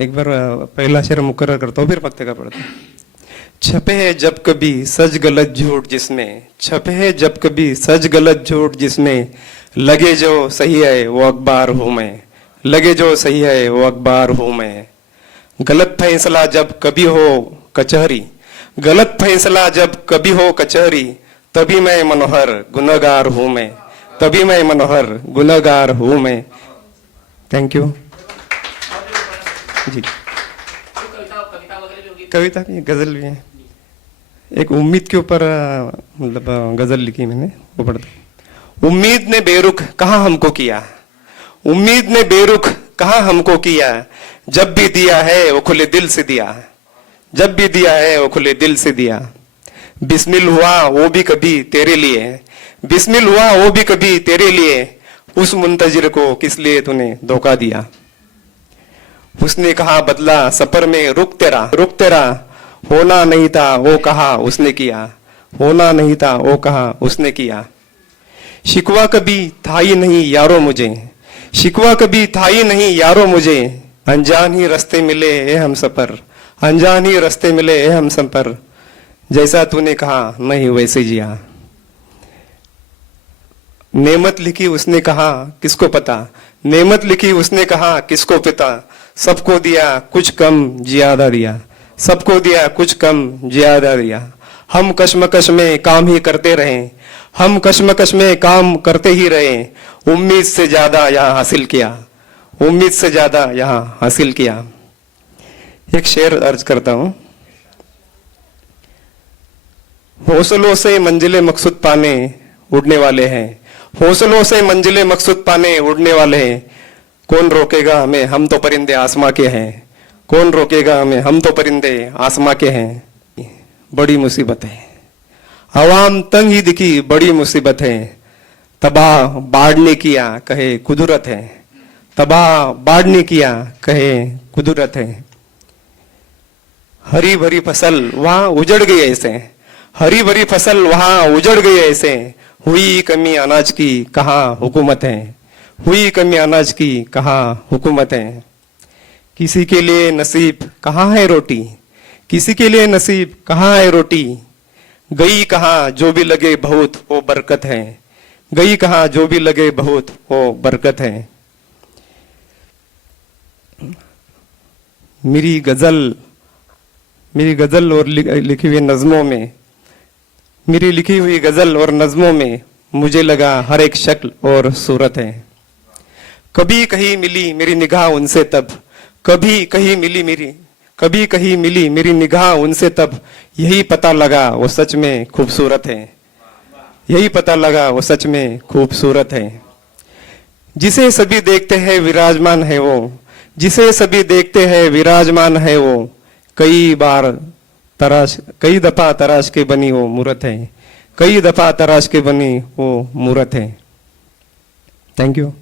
एक बार पहला शेर मुकर्रर करता हूँ, फिर मक्ते का पढ़ता हूँ। छपे है जब कभी सच गलत झूठ जिसमें, छपे है जब कभी सच गलत झूठ जिसमें, लगे जो सही है वो अखबार हूँ मैं, लगे जो सही है वो अखबार हूँ मैं। गलत फैसला जब कभी हो कचहरी, गलत फैसला जब कभी हो कचहरी, तभी मैं मनोहर गुनहगार हूँ मैं, तभी मैं मनोहर गुनहगार हूँ मैं। थैंक यू जी। कविता भी, गजल भी है। एक उम्मीद के ऊपर मतलब गजल लिखी मैंने, वो पढ़ता। उम्मीद ने बेरुख कहाँ हमको किया, उम्मीद ने बेरुख कहाँ हमको किया, जब भी दिया है वो खुले दिल से दिया, जब भी दिया है वो खुले दिल से दिया। बिस्मिल हुआ वो भी कभी तेरे लिए, बिस्मिल हुआ वो भी कभी तेरे लिए, उस मुंतजिर को किस लिए तूने धोखा दिया। उसने कहा बदला सफर में रुक तेरा, रुक तेरा, होना नहीं था वो कहा उसने किया, होना नहीं था वो कहा उसने किया। शिकवा कभी था ही नहीं यारो मुझे, शिकवा कभी था ही नहीं यारो मुझे, अनजान ही रास्ते मिले ए हम सफर, अनजान ही रास्ते मिले ए हम सफर, जैसा तूने कहा नहीं वैसे जिया। नेमत लिखी उसने कहा किसको पता, नेमत लिखी उसने कहा किसको पता, सबको दिया कुछ कम ज्यादा दिया, सबको दिया कुछ कम ज्यादा दिया। हम कश्मकश में काम ही करते रहे, हम कश्मकश में काम करते ही रहे, उम्मीद से ज्यादा यहाँ हासिल किया, उम्मीद से ज्यादा यहाँ हासिल किया। एक शेर अर्ज करता हूं। हौसलों से मंजिले मकसूद पाने उड़ने वाले हैं, हौसलों से मंजिले मकसूद पाने उड़ने वाले हैं, कौन रोकेगा हमें हम तो परिंदे आसमां के हैं, कौन रोकेगा हमें हम तो परिंदे आसमां के हैं। बड़ी मुसीबत है, आवाम तंग ही दिखी बड़ी मुसीबत है, तबाह बाढ़ ने किया कहे कुदरत है, तबाह बाढ़ ने किया कहे कुदरत है। हरी भरी फसल वहां उजड़ गई ऐसे, हरी भरी फसल वहां उजड़ गई ऐसे, हुई कमी अनाज की कहाँ हुकूमत है, हुई कमी अनाज की कहाँ हुकूमत है। किसी के लिए नसीब कहाँ है रोटी, किसी के लिए नसीब कहाँ है रोटी, गई कहाँ जो भी लगे बहुत वो बरकत है, गई कहाँ जो भी लगे बहुत वो बरकत है। मेरी गजल और लिखी हुई नज़मों में, मेरी लिखी हुई गजल और नज़मों में मुझे लगा हर एक शक्ल और सूरत है। कभी कहीं मिली मेरी निगाह उनसे तब, कभी कहीं मिली मेरी निगाह उनसे तब, यही पता लगा वो सच में खूबसूरत है, यही पता लगा वो सच में खूबसूरत है। जिसे सभी देखते हैं विराजमान है वो, जिसे सभी देखते हैं विराजमान है वो, कई दफा तराश के बनी वो मूरत है, कई दफा तराश के बनी वो मूरत है। Thank you.